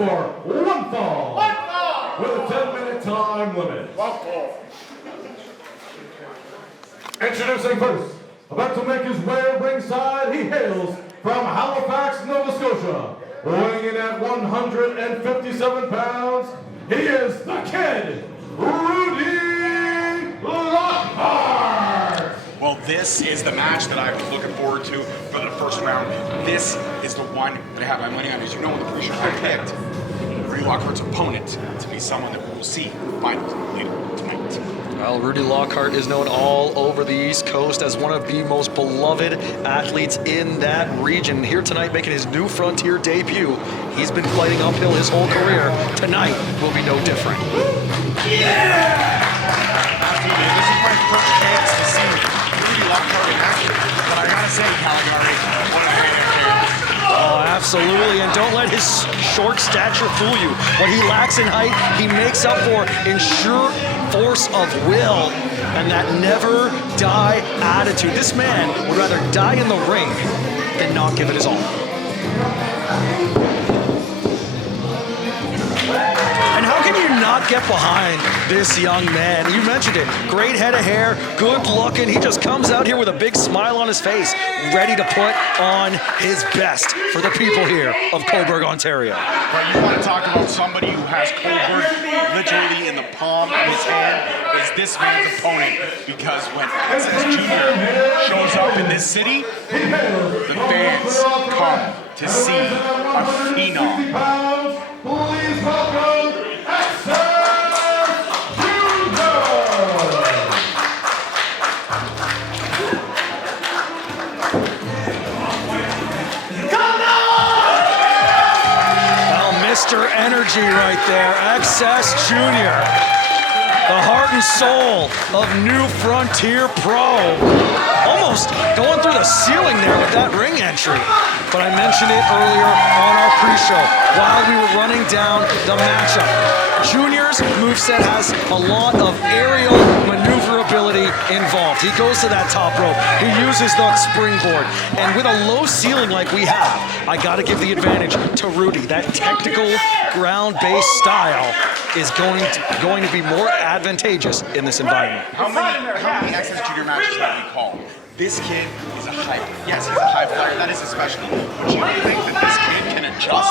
for one fall. With a 10-minute time limit. Introducing first, about to make his way ringside, he hails from Halifax, Nova Scotia. Weighing in at 157 pounds, he is the Kid, Rudy Lockhart. Well, this is the match that I've been looking forward to for the first round. This is the one that I have my money on. As you know, in the pre-show, I picked Rudy Lockhart's opponent to be someone that we will see finals later tonight. Well, Rudy Lockhart is known all over the East Coast as one of the most beloved athletes in that region. Here tonight, making his new Frontier debut. He's been fighting uphill his whole career. Tonight will be no different. Yeah! Absolutely. This is my first chance to see Rudy Lockhart in action. But I gotta say, Caligari, what a great entertainer. Oh, absolutely, and don't let his short stature fool you. What he lacks in height, he makes up for in sheer force of will and that never die attitude. This man would rather die in the ring than not give it his all. And how can you not get behind this young man? You mentioned it, great head of hair, good looking. He just comes out here with a big smile on his face, ready to put on his best for the people here of Cobourg, Ontario. Right, you want to talk about somebody who has Cobourg literally in the palm of his hand, is this man's opponent. Because when eXess Jr. shows up in this city, the fans come to see a phenom. Please welcome eXess Jr. Well, Mr. Energy right there, eXess Jr. The heart and soul of New Frontier Pro. Almost going through the ceiling there with that ring entry. But I mentioned it earlier on our pre-show while we were running down the matchup. Junior's moveset has a lot of aerial maneuverability involved. He goes to that top rope. He uses the springboard. And with a low ceiling like we have, I got to give the advantage to Rudy. That technical ground-based style is going to be more advantageous in this environment. How many eXess Junior matches have we called? This kid is a high, yes, he's a high flyer, that is his specialty. But you think that this kid can adjust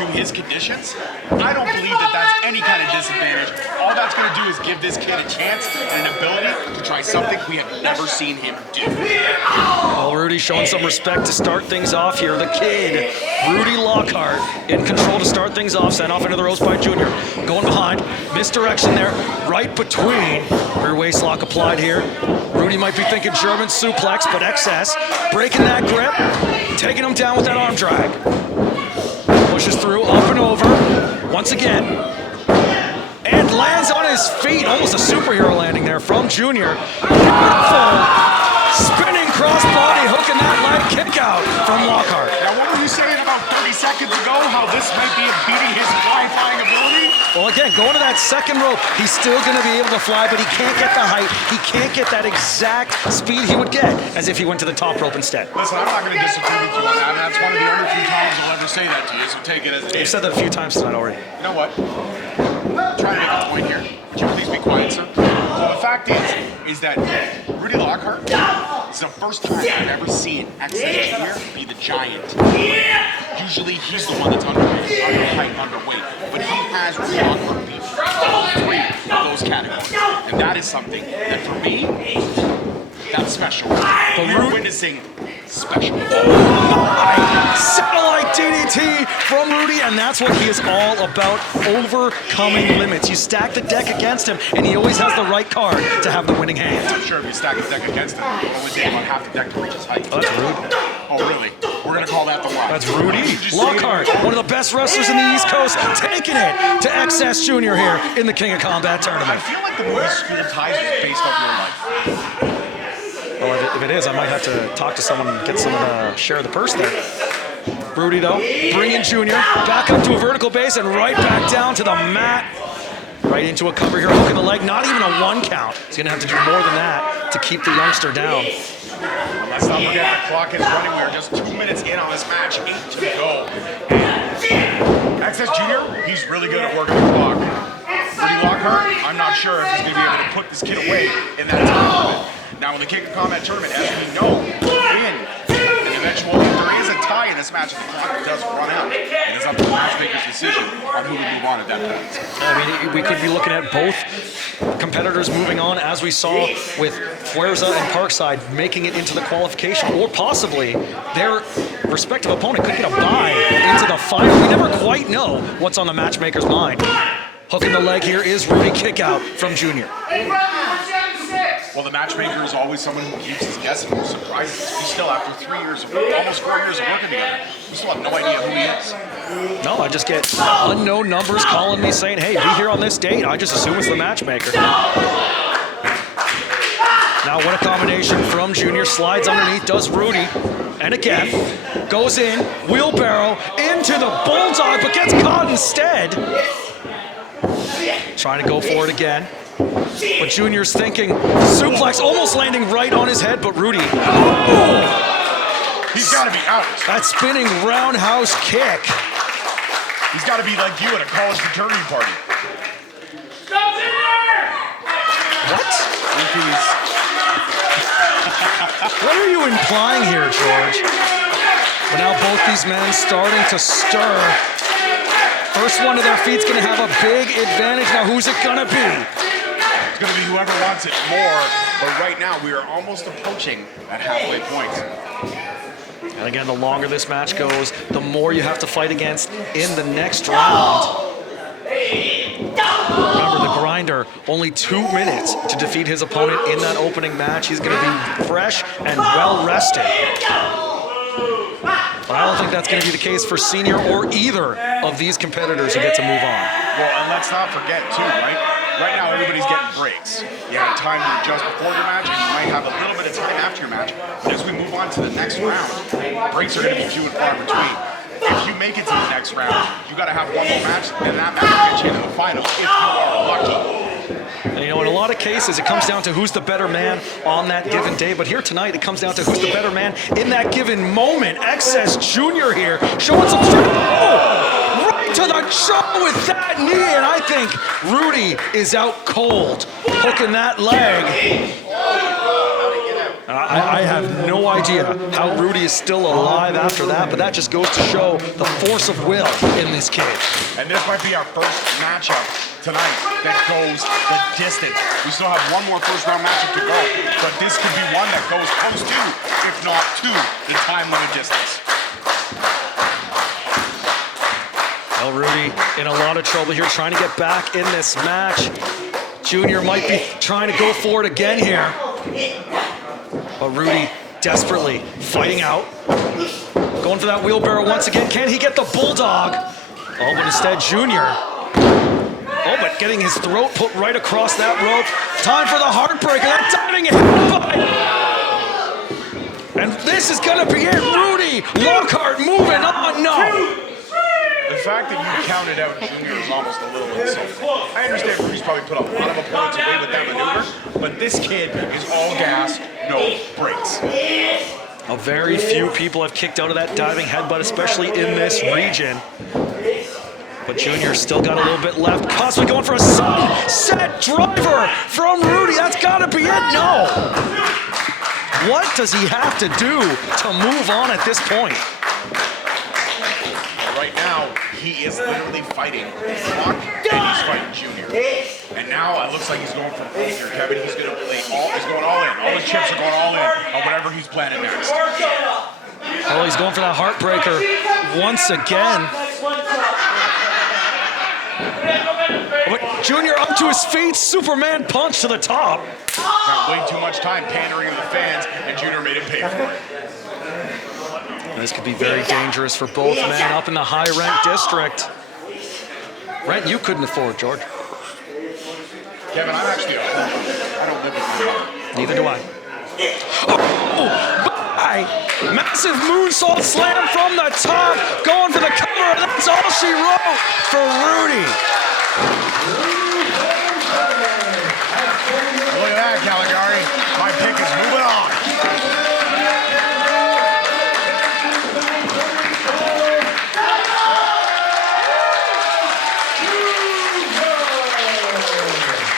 to his conditions? I don't believe that that's any kind of disadvantage. All that's going to do is give this kid a chance and an ability to try something we have never seen him do. Well, Rudy showing some respect to start things off here. The Kid, Rudy Lockhart, in control to start things off, sent off into the ropes by Junior. Going behind, misdirection there, right between. Rear waist lock applied here. Rudy might be thinking German suplex, but eXess breaking that grip, taking him down with that arm drag. Pushes through, up and over, once again, and lands on his feet. Almost a superhero landing there from Junior. Beautiful spinning crossbody, hooking that leg kick out from Lockhart. Now, what were you saying about 30 seconds ago, how this might be impeding his flying ability? Well, again, going to that second rope, he's still going to be able to fly, but he can't get the height. He can't get that exact speed he would get as if he went to the top rope instead. Listen, I'm not going to disagree with you on that. That's one of the only few times I'll ever say that to you, so take it as it is. You've said that a few times tonight already. You know what? I'm trying to make a point here. Would you please be quiet, sir? So the fact is that Rudy Lockhart is the first time I've ever seen eXess Jr. be the giant. Usually he's the one that's underweight, but he has Rudy Lockhart beat all three of those categories. And that is something that for me, that's special. But we're witnessing special. Satellite DDT from Rudy, and that's what he is all about, overcoming limits. You stack the deck against him, and he always has the right card to have the winning hand. I'm sure if you stack the deck against him, it only takes about half the deck to reach his height. Oh, that's Rudy. Oh, really? We're going to call that the lock. That's Rudy Lockhart, one of the best wrestlers in the East Coast, taking it to eXess Jr. here in the King of Kombat tournament. I feel like the movie School Ties was based on your life. Well, if it is, I might have to talk to someone and get someone to share the purse there. Rudy, though, bringing Junior back up to a vertical base and right back down to the mat. Right into a cover here, hooking the leg, not even a 1 count. He's gonna have to do more than that to keep the youngster down. And let's not forget the clock is running. We are just 2 minutes in on this match, 8 to go. And eXess Jr., he's really good at working the clock. Rudy Lockhart, I'm not sure if he's going to be able to put this kid away in that time limit. Now, in the King of Kombat tournament, as we know, in an eventual, if there is a tie in this match, and the clock does run out, it is up to the matchmaker's decision on who to move on at that point. I mean, we could be looking at both competitors moving on, as we saw with Fuerza and Parkside making it into the qualification, or possibly their respective opponent could get a bye into the final. We never quite know what's on the matchmaker's mind. Hooking the leg here is Rudy, kick out from Junior. Well, the matchmaker is always someone who keeps us guessing. We're surprised. We still, after 3 years, almost 4 years of working together, we still have no idea who he is. No, I just get unknown numbers calling me saying, hey, be here on this date. I just assume it's the matchmaker. Now what a combination from Junior. Slides underneath, does Rudy. And again, goes in, wheelbarrow, into the bulldog, but gets caught instead. Trying to go for it again. But Junior's thinking suplex, almost landing right on his head, but Rudy. Oh! He's got to be out. That spinning roundhouse kick. He's got to be like you at a college fraternity party. What? What are you implying here, George? But now both these men starting to stir. First one to their feet's going to have a big advantage. Now who's it going to be? It's going to be whoever wants it more, but right now we are almost approaching that halfway point. And again, the longer this match goes, the more you have to fight against in the next round. Remember, the Grinder, only 2 minutes to defeat his opponent in that opening match. He's going to be fresh and well rested. But I don't think that's going to be the case for Senior or either of these competitors who get to move on. Well, and let's not forget, too, right? Right now, everybody's getting breaks. You have time to adjust before your match, and you might have a little bit of time after your match. But as we move on to the next round, breaks are going to be few and far between. If you make it to the next round, you got to have one more match, and that match will get you into the final if you are lucky. And, you know, in a lot of cases, it comes down to who's the better man on that given day. But here tonight, it comes down to who's the better man in that given moment. eXess Jr. here, showing some strength. Oh, right to the jaw with that knee. And I think Rudy is out cold, hooking that leg. I have no idea how Rudy is still alive after that, but that just goes to show the force of will in this kid. And this might be our first matchup tonight that goes the distance. We still have one more first round matchup to go, but this could be one that goes close to, if not to, the time limit distance. Well, Rudy in a lot of trouble here, trying to get back in this match. Junior might be trying to go for it again here. But Rudy desperately fighting out. Going for that wheelbarrow once again. Can he get the bulldog? Oh, but instead Junior. Oh, but getting his throat put right across that rope. Time for the heartbreaker. That diving headbutt. And this is gonna be it. Rudy Lockhart moving on. No. The fact that you counted out Junior is almost a little insulting. I understand Rudy's probably put a lot of opponents away with that maneuver, but this kid is all gas, no brakes. A very few people have kicked out of that diving headbutt, especially in this region. But Junior's still got a little bit left. Possibly going for a sunset driver from Rudy. That's gotta be it. No. What does he have to do to move on at this point? Right now, he is literally fighting Rock and he's fighting Junior. And now it looks like he's going for the here, Kevin. He's going to play he's going all in. All the chips are going all in on whatever he's planning next. Oh, he's going for that heartbreaker once again. But Junior up to his feet, Superman punch to the top. Got way too much time pandering to the fans, and Junior made him pay for it. And this could be very dangerous for both men up in the high-rent district. Rent you couldn't afford, George. Kevin, I'm actually a homeowner. I don't live with my mother. Neither do I. Oh, massive moonsault slam from the top, going for the cover. That's all she wrote for Rudy. Look at that, Caligari. My pick is moving on.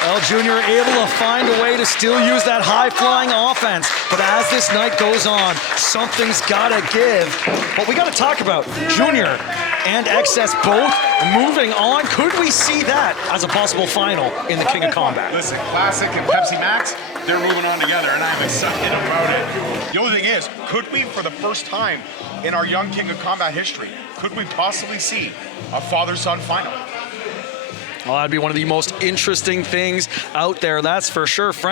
Well, Junior able to find a way to still use that high-flying offense. But as this night goes on, something's got to give. But we got to talk about Junior and eXess both moving on. Could we see that as a possible final in the King of Combat? Listen, Classic and Pepsi Max, they're moving on together, and I'm excited about it. The only thing is, could we, for the first time in our young King of Combat history, could we possibly see a father-son final? Well, that'd be one of the most interesting things out there, that's for sure.